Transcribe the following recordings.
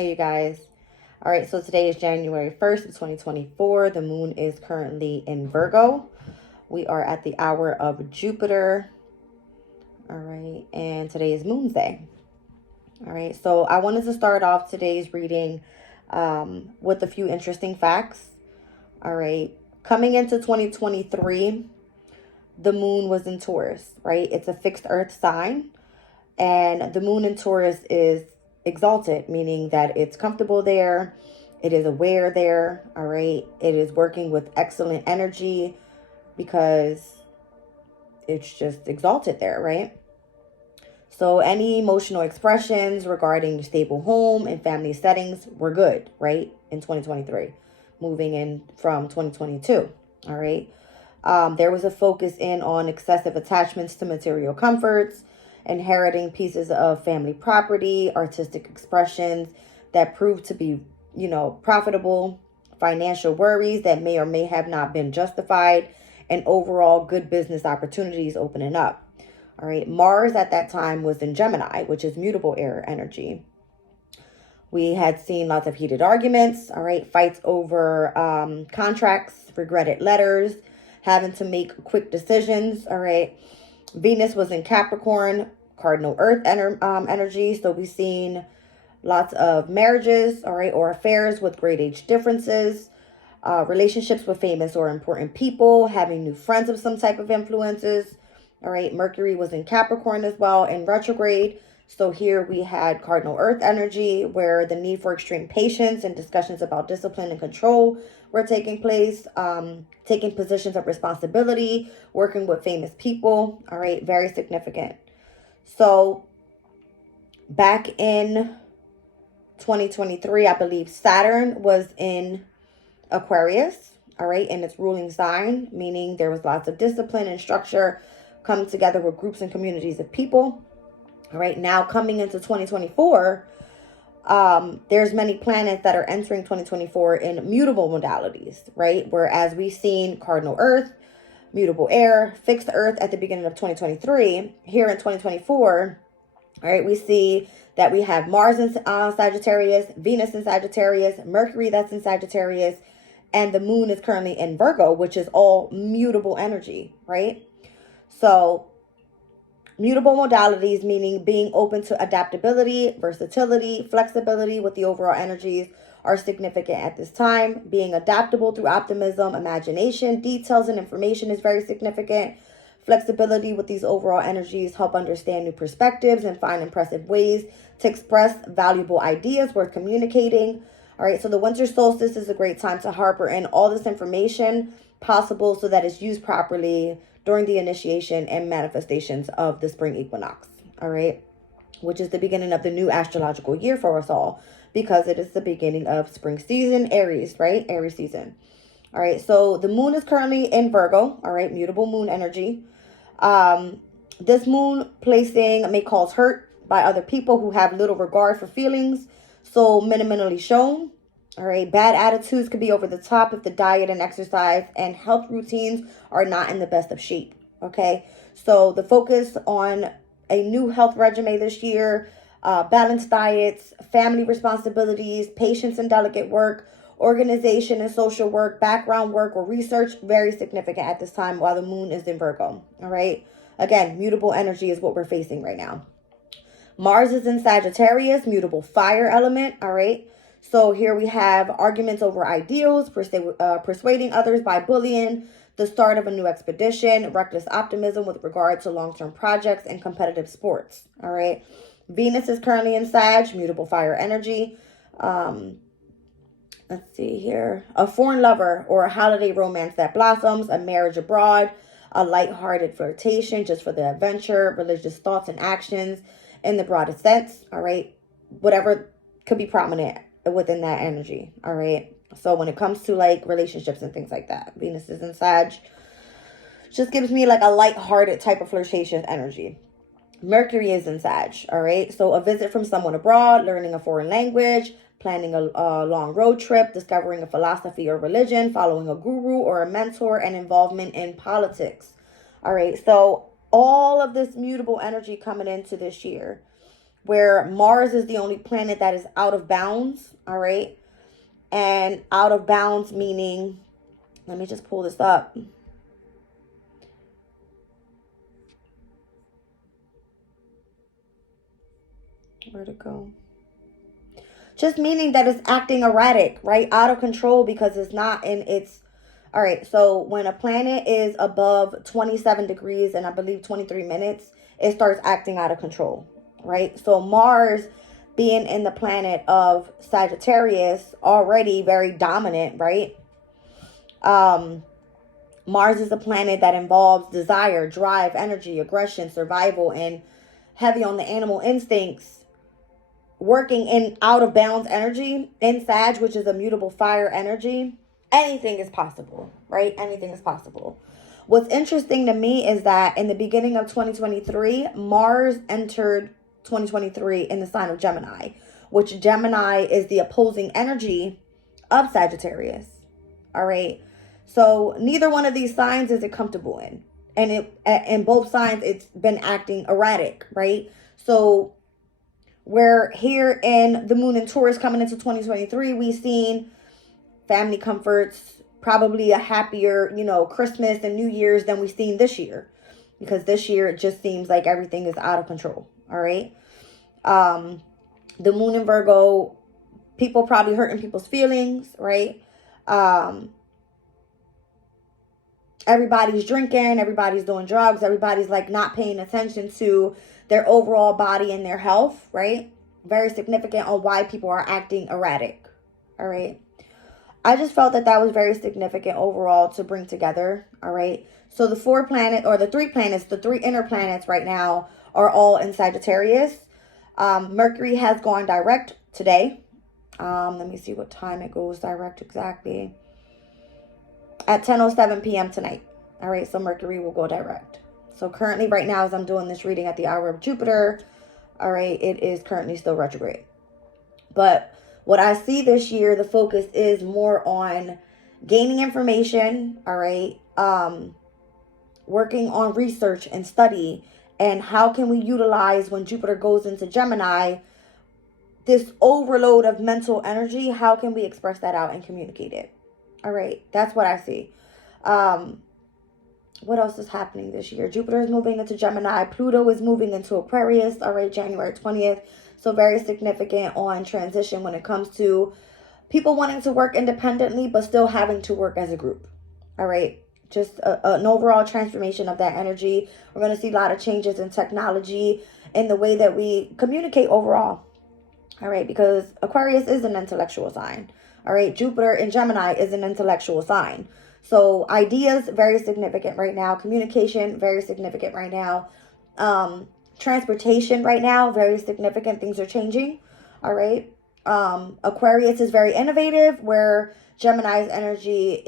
Hey, you guys. All right, so today is January 1st of 2024. The moon is currently in Virgo. We are at the hour of Jupiter. All right, and today is Moon's Day. All right, so I wanted to start off today's reading with a few interesting facts. All right, coming into 2023, the moon was in Taurus, right? It's a fixed earth sign, and the moon in Taurus is exalted, meaning that it's comfortable there, it is aware there, all right? It is working with excellent energy because it's just exalted there, right? So any emotional expressions regarding stable home and family settings were good, right? In 2023, moving in from 2022, all right? There was a focus in on excessive attachments to material comforts, inheriting pieces of family property, artistic expressions that proved to be, profitable, financial worries that may or may have not been justified, and overall good business opportunities opening up. All right, Mars at that time was in Gemini, which is mutable air energy. We had seen lots of heated arguments, all right, fights over contracts, regretted letters, having to make quick decisions, all right. Venus was in Capricorn, cardinal earth energy. So we've seen lots of marriages, all right, or affairs with great age differences, relationships with famous or important people, having new friends of some type of influences, all right. Mercury was in Capricorn as well in retrograde. So here we had cardinal earth energy where the need for extreme patience and discussions about discipline and control were taking place, taking positions of responsibility, working with famous people. All right, very significant. So back in 2023, I believe Saturn was in Aquarius, all right, in its ruling sign, meaning there was lots of discipline and structure coming together with groups and communities of people. All right, now coming into 2024, there's many planets that are entering 2024 in mutable modalities, right? Whereas we've seen cardinal earth, mutable air, fixed earth at the beginning of 2023, here in 2024, all right, we see that we have Mars in Sagittarius, Venus in Sagittarius, Mercury that's in Sagittarius, and the moon is currently in Virgo, which is all mutable energy, right? So mutable modalities, meaning being open to adaptability, versatility, flexibility with the overall energies are significant at this time. Being adaptable through optimism, imagination, details, and information is very significant. Flexibility with these overall energies help understand new perspectives and find impressive ways to express valuable ideas worth communicating. All right, so the winter solstice is a great time to harbor in all this information possible so that it's used properly during the initiation and manifestations of the spring equinox, all right, which is the beginning of the new astrological year for us all because it is the beginning of spring season, Aries, right? Aries season. All right, so the moon is currently in Virgo, all right, mutable moon energy. This moon placing may cause hurt by other people who have little regard for feelings, so minimally shown. All right, bad attitudes could be over the top if the diet and exercise and health routines are not in the best of shape. Okay, so the focus on a new health regimen this year, balanced diets, family responsibilities, patience and delicate work, organization and social work, background work or research, very significant at this time while the moon is in Virgo. All right, again, mutable energy is what we're facing right now. Mars is in Sagittarius, mutable fire element. All right. So here we have arguments over ideals, persuading others by bullying, the start of a new expedition, reckless optimism with regard to long-term projects and competitive sports. All right. Venus is currently in Sag, mutable fire energy. Let's see here. A foreign lover or a holiday romance that blossoms, a marriage abroad, a lighthearted flirtation just for the adventure, religious thoughts and actions in the broadest sense. All right. Whatever could be prominent within that energy. All right. So when it comes to like relationships and things like that, Venus is in Sag. Just gives me like a lighthearted type of flirtatious energy. Mercury is in Sag. All right. So a visit from someone abroad, learning a foreign language, planning a long road trip, discovering a philosophy or religion, following a guru or a mentor, and involvement in politics. All right. So all of this mutable energy coming into this year. where Mars is the only planet that is out of bounds, all right? And out of bounds meaning, let me just pull this up. Where'd it go? Just meaning that it's acting erratic, right? Out of control, because it's not in its... All right, so when a planet is above 27 degrees and I believe 23 minutes, it starts acting out of control, right? So Mars being in the planet of Sagittarius, already very dominant, right? Mars is a planet that involves desire, drive, energy, aggression, survival, and heavy on the animal instincts, working in out of bounds energy in Sag, which is a mutable fire energy. Anything is possible, right? Anything is possible. What's interesting to me is that in the beginning of 2023, Mars entered 2023 in the sign of Gemini, which Gemini is the opposing energy of Sagittarius. All right. So neither one of these signs is it comfortable in. And in both signs, it's been acting erratic, right? So we're here in the moon in Taurus coming into 2023. We've seen family comforts, probably a happier, Christmas and New Year's than we've seen this year. Because this year, it just seems like everything is out of control. All right. The moon in Virgo, people probably hurting people's feelings, right? Everybody's drinking, everybody's doing drugs, everybody's like not paying attention to their overall body and their health, right? Very significant on why people are acting erratic. All right. I just felt that was very significant overall to bring together. All right. So the the three inner planets right now are all in Sagittarius. Mercury has gone direct today. Let me see what time it goes direct exactly. At 10:07 p.m. tonight. All right. So Mercury will go direct. So currently right now, as I'm doing this reading at the hour of Jupiter, all right, it is currently still retrograde. But what I see this year, the focus is more on gaining information, all right, working on research and study, and how can we utilize when Jupiter goes into Gemini, this overload of mental energy, how can we express that out and communicate it? All right, that's what I see. What else is happening this year? Jupiter is moving into Gemini. Pluto is moving into Aquarius, all right, January 20th. So very significant on transition when it comes to people wanting to work independently, but still having to work as a group. All right. Just an overall transformation of that energy. We're going to see a lot of changes in technology in the way that we communicate overall. All right. Because Aquarius is an intellectual sign. All right. Jupiter in Gemini is an intellectual sign. So ideas, very significant right now. Communication, very significant right now. Transportation right now, very significant. Things are changing. All right. Aquarius is very innovative, where Gemini's energy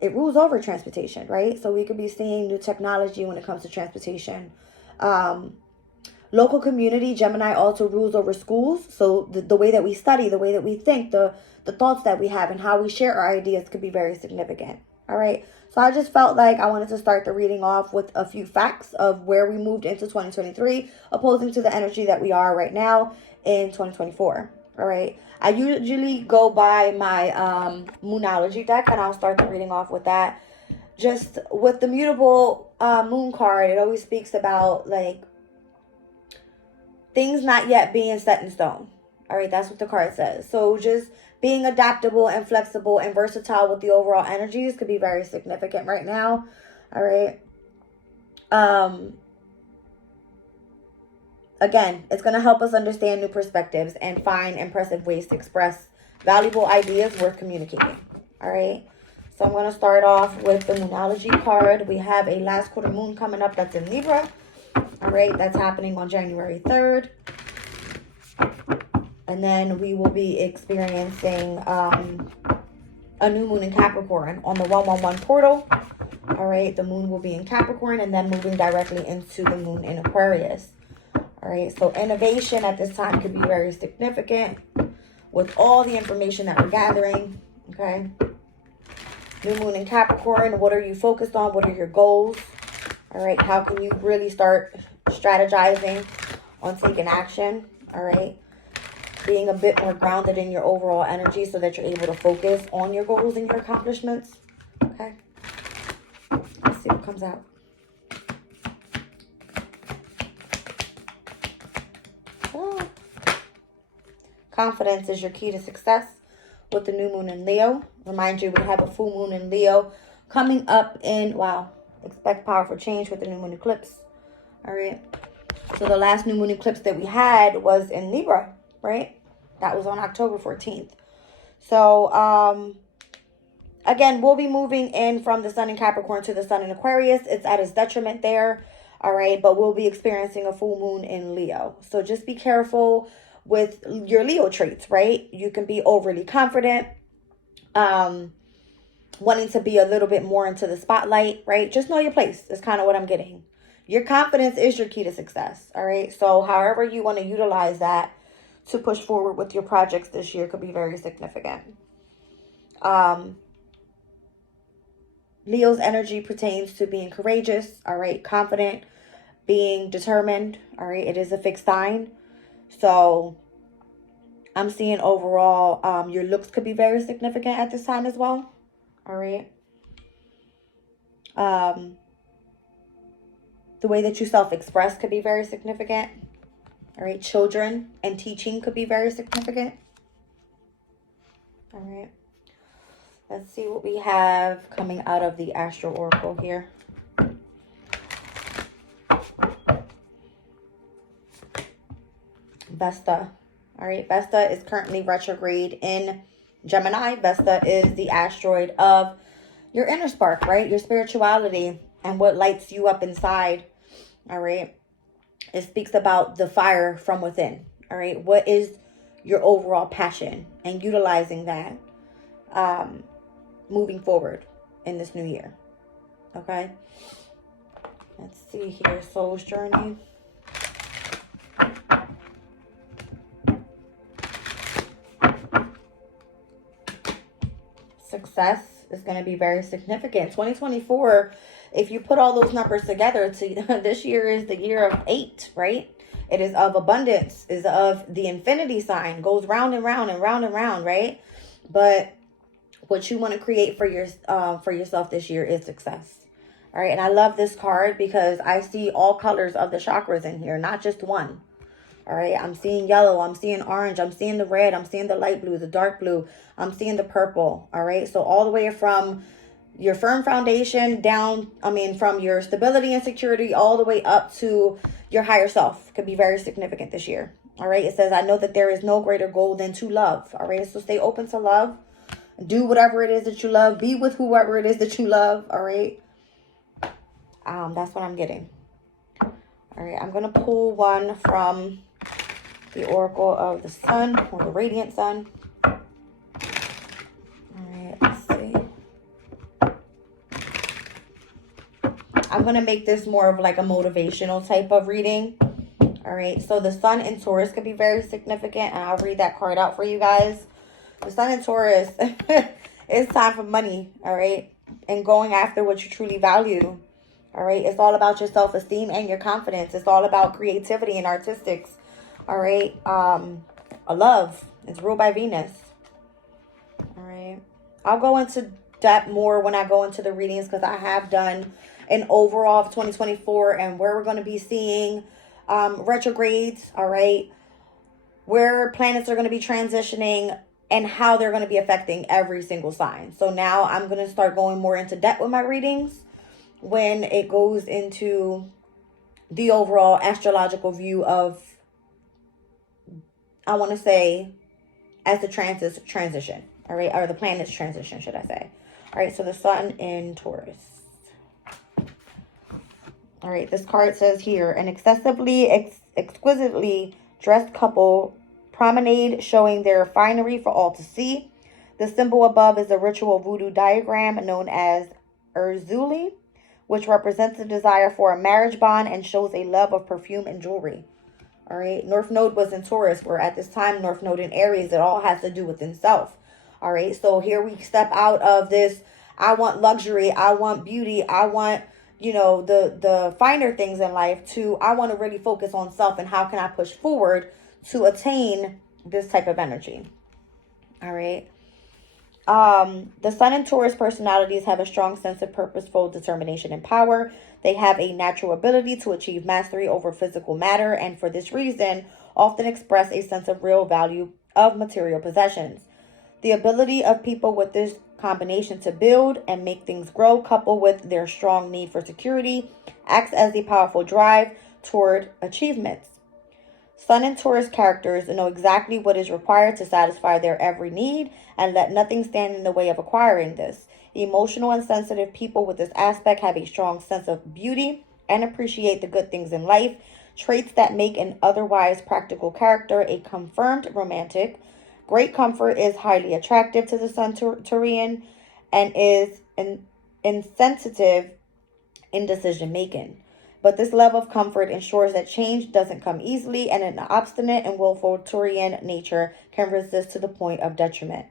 it rules over transportation, right? So we could be seeing new technology when it comes to transportation. Local community, Gemini also rules over schools. So the way that we study, the way that we think, the thoughts that we have, and how we share our ideas could be very significant. All right. So I just felt like I wanted to start the reading off with a few facts of where we moved into 2023, opposing to the energy that we are right now in 2024. All right. I usually go by my Moonology deck, and I'll start the reading off with that. Just with the mutable moon card, it always speaks about like things not yet being set in stone. All right. That's what the card says. So just being adaptable and flexible and versatile with the overall energies could be very significant right now. All right. Again, it's going to help us understand new perspectives and find impressive ways to express valuable ideas worth communicating. All right. So I'm going to start off with the Moonology card. We have a last quarter moon coming up that's in Libra. All right. That's happening on January 3rd. And then we will be experiencing a new moon in Capricorn on the 111 portal. All right. The moon will be in Capricorn and then moving directly into the moon in Aquarius. All right. So innovation at this time could be very significant with all the information that we're gathering. Okay. New moon in Capricorn. What are you focused on? What are your goals? All right. How can you really start strategizing on taking action, all right? Being a bit more grounded in your overall energy so that you're able to focus on your goals and your accomplishments, okay? Let's see what comes out. Oh. Confidence is your key to success with the new moon in Leo. Remind you, we have a full moon in Leo coming up in, wow, expect powerful change with the new moon eclipse. All right. So the last new moon eclipse that we had was in Libra, right? That was on October 14th. So, again, we'll be moving in from the sun in Capricorn to the sun in Aquarius. It's at its detriment there. All right. But we'll be experiencing a full moon in Leo. So just be careful with your Leo traits, right? You can be overly confident, wanting to be a little bit more into the spotlight, right? Just know your place is kind of what I'm getting. Your confidence is your key to success, all right? So however you want to utilize that to push forward with your projects this year could be very significant. Leo's energy pertains to being courageous, all right? Confident, being determined, all right? It is a fixed sign. So I'm seeing overall your looks could be very significant at this time as well. All right. The way that you self-express could be very significant. All right. Children and teaching could be very significant. All right. Let's see what we have coming out of the Astro Oracle here. Vesta. All right. Vesta is currently retrograde in Gemini. Vesta is the asteroid of your inner spark, right? Your spirituality and what lights you up inside. All right. It speaks about the fire from within. All right. What is your overall passion and utilizing that moving forward in this new year. Okay. Let's see here. Soul's journey. Success is going to be very significant. 2024, if you put all those numbers together, this year is the year of 8, right? It is of abundance, is of the infinity sign, goes round and round and round and round, right? But what you want to create for yourself this year is success. All right. And I love this card because I see all colors of the chakras in here, not just one. All right. I'm seeing yellow. I'm seeing orange. I'm seeing the red. I'm seeing the light blue, the dark blue. I'm seeing the purple. All right. So all the way from your firm foundation down, from your stability and security all the way up to your higher self could be very significant this year. All right. It says, I know that there is no greater goal than to love. All right. So stay open to love. Do whatever it is that you love. Be with whoever it is that you love. All right. That's what I'm getting. All right. I'm going to pull one from the Oracle of the Sun, or the Radiant Sun. All right. Let's see. I'm going to make this more of like a motivational type of reading. All right. So the Sun in Taurus could be very significant. And I'll read that card out for you guys. The Sun in Taurus, it's time for money, all right? And going after what you truly value, all right? It's all about your self-esteem and your confidence. It's all about creativity and artistics, all right? A love. It's ruled by Venus, all right? I'll go into depth more when I go into the readings because I have done an overall of 2024 and where we're going to be seeing retrogrades, all right? Where planets are going to be transitioning and how they're going to be affecting every single sign. So now I'm going to start going more into depth with my readings when it goes into the overall astrological view of, I want to say, as the transition, all right? Or the planet's transition, should I say. All right, so the Sun in Taurus. All right, this card says here, an excessively, exquisitely dressed couple promenade showing their finery for all to see. The symbol above is a ritual voodoo diagram known as Urzuli, which represents the desire for a marriage bond and shows a love of perfume and jewelry. All right. North Node was in Taurus, where at this time, North Node in Aries, it all has to do with self. All right. So here we step out of this. I want luxury. I want beauty. I want, you know, the finer things in life, to I want to really focus on self and how can I push forward to attain this type of energy. All right. The Sun and Taurus personalities have a strong sense of purposeful determination and power. They have a natural ability to achieve mastery over physical matter, and for this reason, often express a sense of real value of material possessions. The ability of people with this combination to build and make things grow, coupled with their strong need for security, acts as a powerful drive toward achievements. Sun and Taurus characters know exactly what is required to satisfy their every need and let nothing stand in the way of acquiring this. Emotional and sensitive people with this aspect have a strong sense of beauty and appreciate the good things in life, traits that make an otherwise practical character a confirmed romantic. Great comfort is highly attractive to the Sun Taurian and is insensitive in decision making. But this level of comfort ensures that change doesn't come easily, and an obstinate and willful Taurian nature can resist to the point of detriment.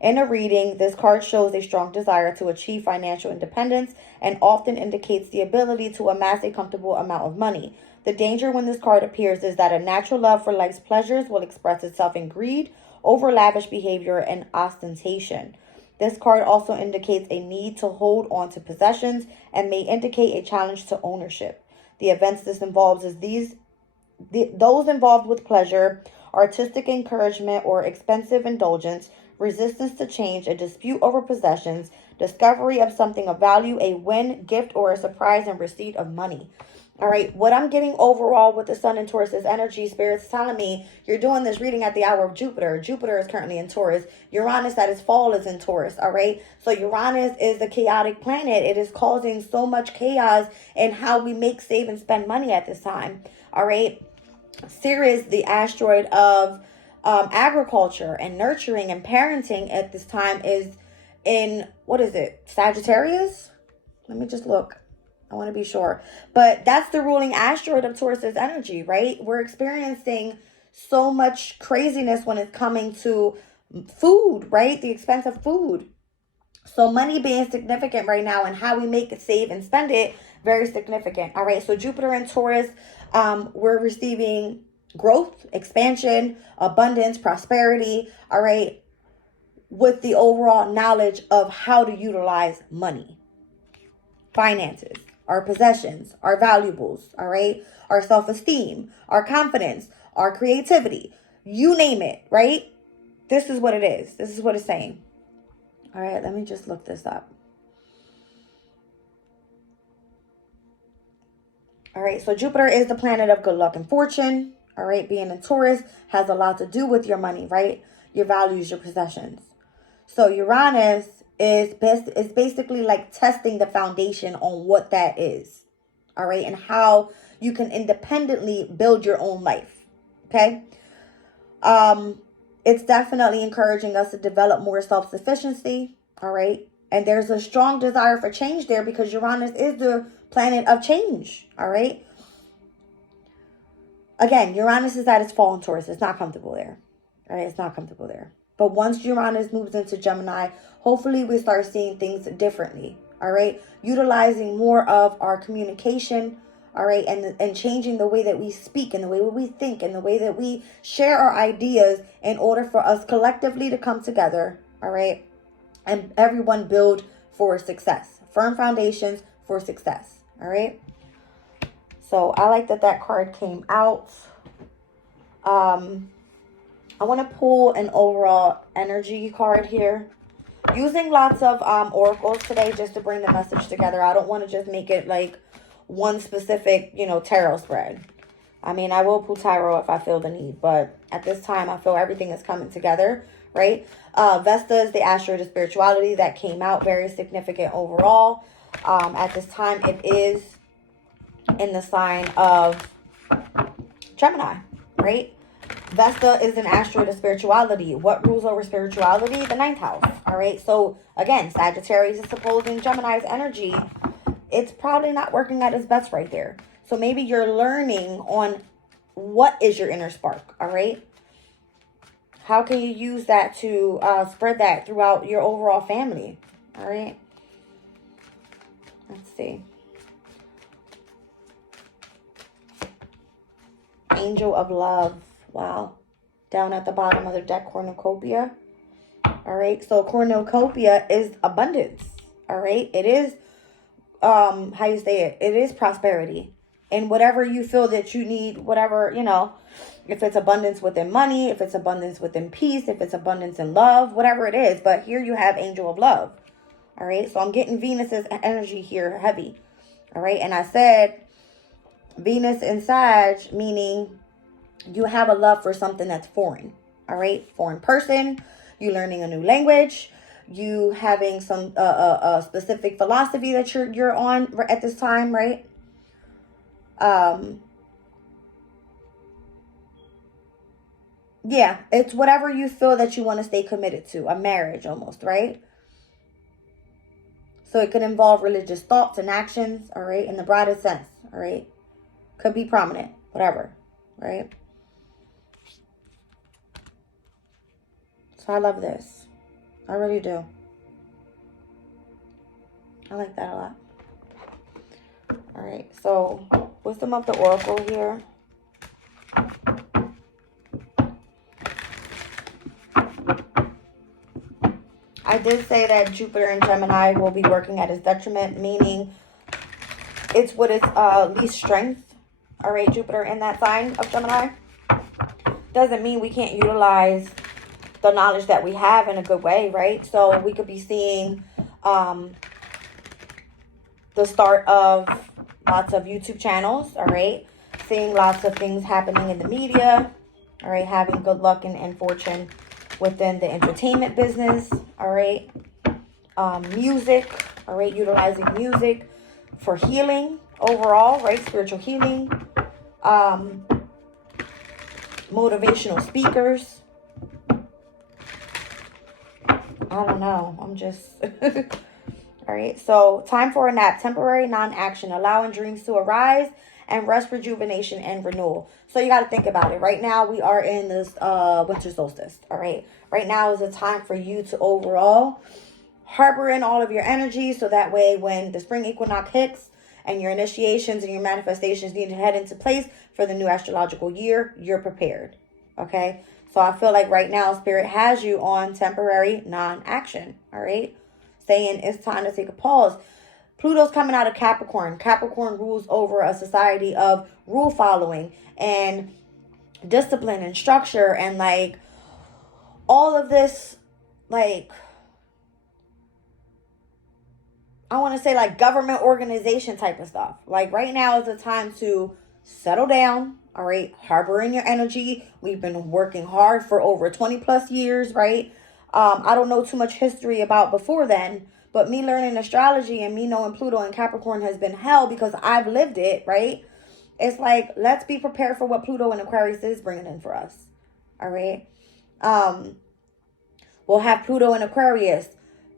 In a reading, this card shows a strong desire to achieve financial independence and often indicates the ability to amass a comfortable amount of money. The danger when this card appears is that a natural love for life's pleasures will express itself in greed, over lavish behavior, and ostentation. This card also indicates a need to hold on to possessions and may indicate a challenge to ownership. The events this involves is those involved with pleasure, artistic encouragement, or expensive indulgence, resistance to change, a dispute over possessions, discovery of something of value, a win, gift, or a surprise, and receipt of money. All right, what I'm getting overall with the Sun in Taurus is energy. Spirit's telling me you're doing this reading at the hour of Jupiter. Jupiter is currently in Taurus. Uranus at its fall is in Taurus. All right, so Uranus is the chaotic planet. It is causing so much chaos in how we make, save, and spend money at this time. All right, Ceres, the asteroid of agriculture and nurturing and parenting at this time, is in, what is it, Sagittarius? Let me just look. I want to be sure. But that's the ruling asteroid of Taurus's energy, right? We're experiencing so much craziness when it's coming to food, right? The expense of food. So money being significant right now and how we make it, save, and spend it, very significant. All right. So Jupiter and Taurus, we're receiving growth, expansion, abundance, prosperity. All right. With the overall knowledge of how to utilize money, finances, our possessions, our valuables, all right? Our self-esteem, our confidence, our creativity, you name it, right? This is what it is. This is what it's saying. All right, let me just look this up. All right, so Jupiter is the planet of good luck and fortune. All right, being in Taurus has a lot to do with your money, right? Your values, your possessions. So Uranus is basically like testing the foundation on what that is. All right, and how you can independently build your own life. Okay. It's definitely encouraging us to develop more self-sufficiency. All right. And there's a strong desire for change there because Uranus is the planet of change. All right. Again, Uranus is at its fall in Taurus. It's not comfortable there. All right. It's not comfortable there. But once Uranus moves into Gemini, hopefully we start seeing things differently. All right. Utilizing more of our communication. All right. And changing the way that we speak and the way that we think and the way that we share our ideas in order for us collectively to come together. All right. And everyone build for success. Firm foundations for success. All right. So I like that card came out. I want to pull an overall energy card here. Using lots of oracles today just to bring the message together. I don't want to just make it like one specific, tarot spread. I mean, I will pull tarot if I feel the need, but at this time, I feel everything is coming together, right? Vesta is the asteroid of spirituality that came out, very significant overall. At this time, it is in the sign of Gemini, right? Vesta is an asteroid of spirituality. What rules over spirituality? The ninth house. All right. So again, Sagittarius is opposing Gemini's energy. It's probably not working at its best right there. So maybe you're learning on what is your inner spark. All right. How can you use that to spread that throughout your overall family? All right. Let's see. Angel of Love. Wow. Down at the bottom of the deck, cornucopia. All right. So cornucopia is abundance. All right. It is, how you say it? It is prosperity. And whatever you feel that you need, whatever, you know, if it's abundance within money, if it's abundance within peace, if it's abundance in love, whatever it is. But here you have Angel of Love. All right. So I'm getting Venus's energy here heavy. All right. And I said Venus in Sag, meaning you have a love for something that's foreign. All right. Foreign person. You learning a new language. You having some a specific philosophy that you're on at this time, right? Yeah, it's whatever you feel that you want to stay committed to, a marriage almost, right? So it could involve religious thoughts and actions, all right, in the broadest sense, all right? Could be prominent, whatever, right? So I love this. I really do. I like that a lot. All right, so wisdom of the oracle here. I did say that Jupiter and Gemini will be working at its detriment, meaning it's with its least strength. All right, Jupiter in that sign of Gemini. Doesn't mean we can't utilize the knowledge that we have in a good way, right? So we could be seeing the start of lots of YouTube channels, all right? Seeing lots of things happening in the media, all right? Having good luck and fortune within the entertainment business, all right? Music, all right? Utilizing music for healing overall, right? Spiritual healing. Motivational speakers. I don't know. I'm just... All right. So time for a nap. Temporary non-action. Allowing dreams to arise and rest, rejuvenation, and renewal. So you got to think about it. Right now, we are in this winter solstice. All right. Right now is a time for you to overall harbor in all of your energy. So that way, when the spring equinox hits and your initiations and your manifestations need to head into place for the new astrological year, you're prepared. Okay. So I feel like right now, Spirit has you on temporary non-action. All right. Saying it's time to take a pause. Pluto's coming out of Capricorn. Capricorn rules over a society of rule following and discipline and structure and like all of this, like, I want to say like government organization type of stuff. Like right now is the time to settle down. All right. Harbor in your energy. We've been working hard for over 20 plus years, right? I don't know too much history about before then, but me learning astrology and me knowing Pluto and Capricorn has been hell because I've lived it, right? It's like, let's be prepared for what Pluto and Aquarius is bringing in for us. All right. We'll have Pluto and Aquarius,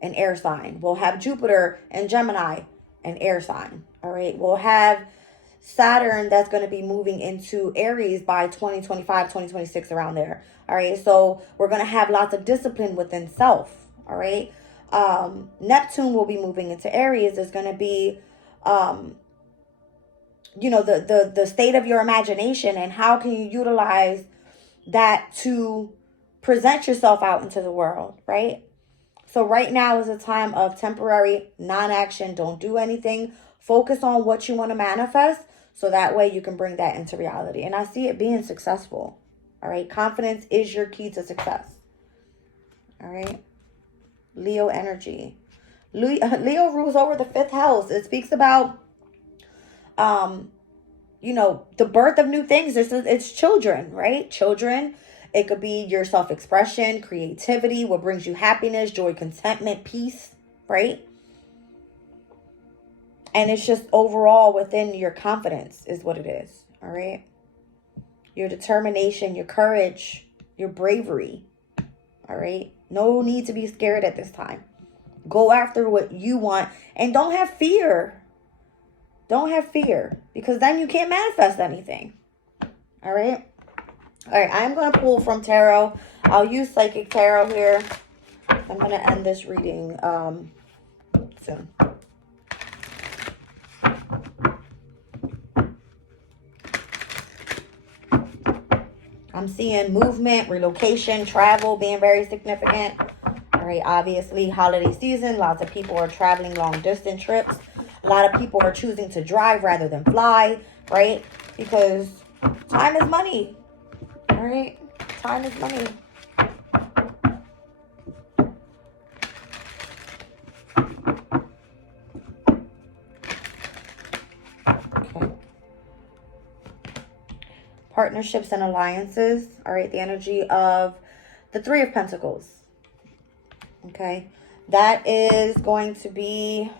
an air sign. We'll have Jupiter and Gemini, an air sign. All right. We'll have Saturn that's going to be moving into Aries by 2025, 2026, around there. All right. So we're going to have lots of discipline within self. All right. Neptune will be moving into Aries. There's going to be, you know, the state of your imagination and how can you utilize that to present yourself out into the world. Right. So right now is a time of temporary non-action. Don't do anything. Focus on what you want to manifest. So that way you can bring that into reality. And I see it being successful. All right. Confidence is your key to success. All right. Leo energy. Leo rules over the 5th house. It speaks about, you know, the birth of new things. It's children, right? Children. It could be your self-expression, creativity, what brings you happiness, joy, contentment, peace, right? And it's just overall within your confidence is what it is. All right. Your determination, your courage, your bravery. All right. No need to be scared at this time. Go after what you want and don't have fear. Don't have fear because then you can't manifest anything. All right. All right. I'm going to pull from tarot. I'll use psychic tarot here. I'm going to end this reading soon. I'm seeing movement, relocation, travel being very significant. All right, obviously, holiday season. Lots of people are traveling long distance trips. A lot of people are choosing to drive rather than fly, right? Because time is money, all right? Time is money. Okay. Partnerships and alliances, all right? The energy of the Three of Pentacles, okay? That is going to be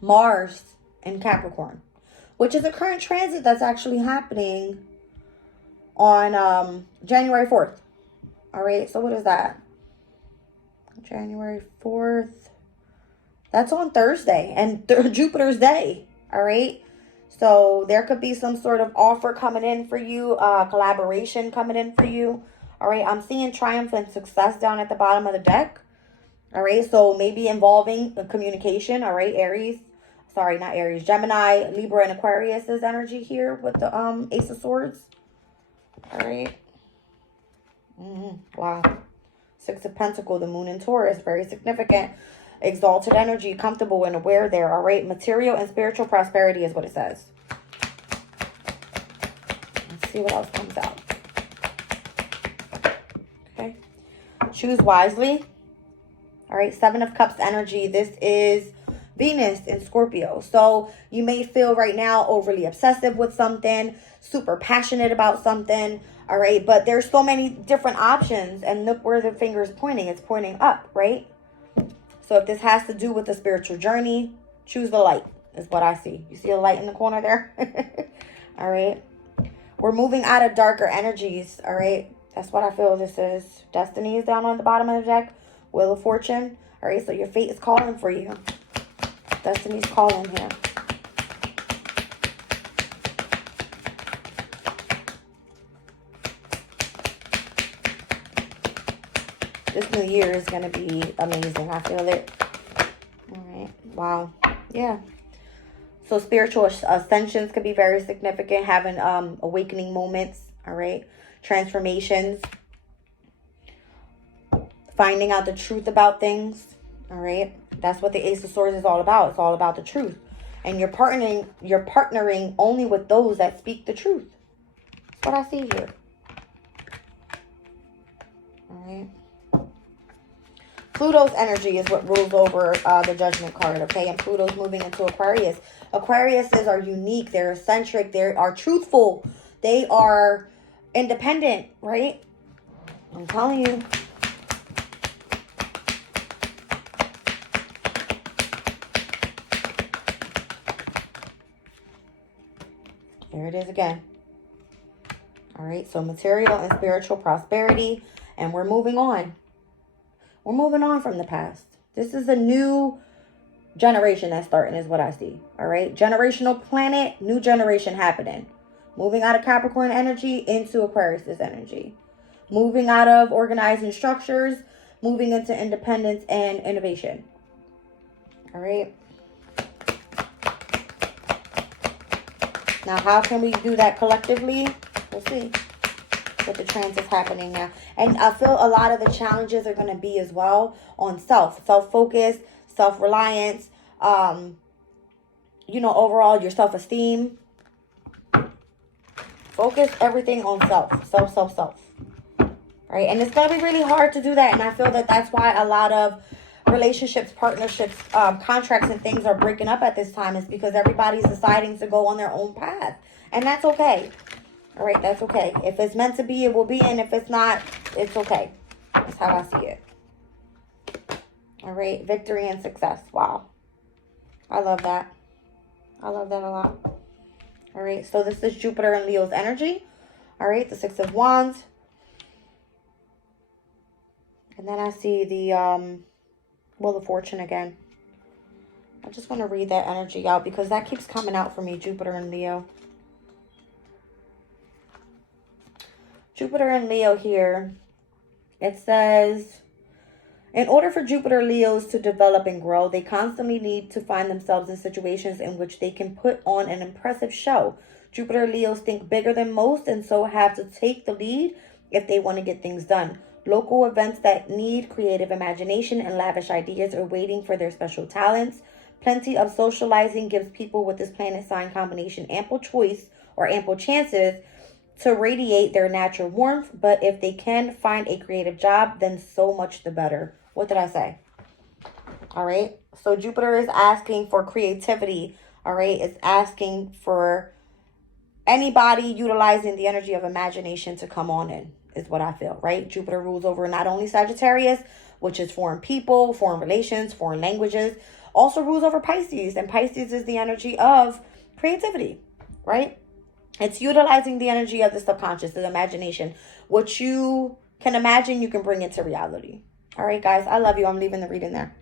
Mars in Capricorn, which is a current transit that's actually happening on January 4th. All right, so what is that? January 4th. That's on Thursday and Jupiter's day. All right. So there could be some sort of offer coming in for you, collaboration coming in for you. All right. I'm seeing triumph and success down at the bottom of the deck. All right. So maybe involving the communication. All right. Aries. Sorry, not Aries. Gemini, Libra, and Aquarius is energy here with the Ace of Swords. All right. Wow. Six of Pentacles, the Moon in Taurus. Very significant. Exalted energy, comfortable and aware there. All right. Material and spiritual prosperity is what it says. Let's see what else comes out. Okay. Choose wisely. All right. Seven of Cups energy. This is Venus in Scorpio. So you may feel right now overly obsessive with something, super passionate about something. All right. But there's so many different options. And look where the finger is pointing. It's pointing up, right? So if this has to do with the spiritual journey, choose the light is what I see. You see a light in the corner there? All right. We're moving out of darker energies. All right. That's what I feel this is. Destiny is down on the bottom of the deck. Wheel of Fortune. All right. So your fate is calling for you. Destiny's calling here. This new year is going to be amazing. I feel it. All right. Wow. Yeah. So spiritual ascensions could be very significant. Having awakening moments. All right. Transformations. Finding out the truth about things. All right. That's what the Ace of Swords is all about. It's all about the truth. And you're partnering only with those that speak the truth. That's what I see here. All right. Pluto's energy is what rules over the Judgment card, okay? And Pluto's moving into Aquarius. Aquariuses are unique. They're eccentric. They are truthful. They are independent, right? I'm telling you. There it is again. All right, so material and spiritual prosperity. And we're moving on. We're moving on from the past. This is a new generation that's starting is what I see. All right. Generational planet, new generation happening. Moving out of Capricorn energy into Aquarius energy. Moving out of organizing structures, moving into independence and innovation. All right. Now, how can we do that collectively? We'll see. With the transits happening now. And I feel a lot of the challenges are going to be as well on self-focus, self-reliance, you know, overall your self-esteem. Focus everything on self. Right? And it's going to be really hard to do that. And I feel that that's why a lot of relationships, partnerships, contracts and things are breaking up at this time, is because everybody's deciding to go on their own path. And that's okay. All right, that's okay. If it's meant to be, it will be. And if it's not, it's okay. That's how I see it. All right, victory and success. Wow. I love that. I love that a lot. All right, so this is Jupiter and Leo's energy. All right, the Six of Wands. And then I see the Wheel of Fortune again. I just want to read that energy out because that keeps coming out for me, Jupiter and Leo. Jupiter and Leo here, it says, In order for Jupiter Leos to develop and grow, they constantly need to find themselves in situations in which they can put on an impressive show. Jupiter Leos think bigger than most and so have to take the lead if they want to get things done. Local events that need creative imagination and lavish ideas are waiting for their special talents. Plenty of socializing gives people with this planet sign combination ample choice or ample chances to radiate their natural warmth, but if they can find a creative job, then so much the better. What did I say? All right. So Jupiter is asking for creativity. All right. It's asking for anybody utilizing the energy of imagination to come on in, is what I feel, right? Jupiter rules over not only Sagittarius, which is foreign people, foreign relations, foreign languages, also rules over Pisces. And Pisces is the energy of creativity, right? It's utilizing the energy of the subconscious, the imagination. What you can imagine, you can bring into reality. All right, guys, I love you. I'm leaving the reading there.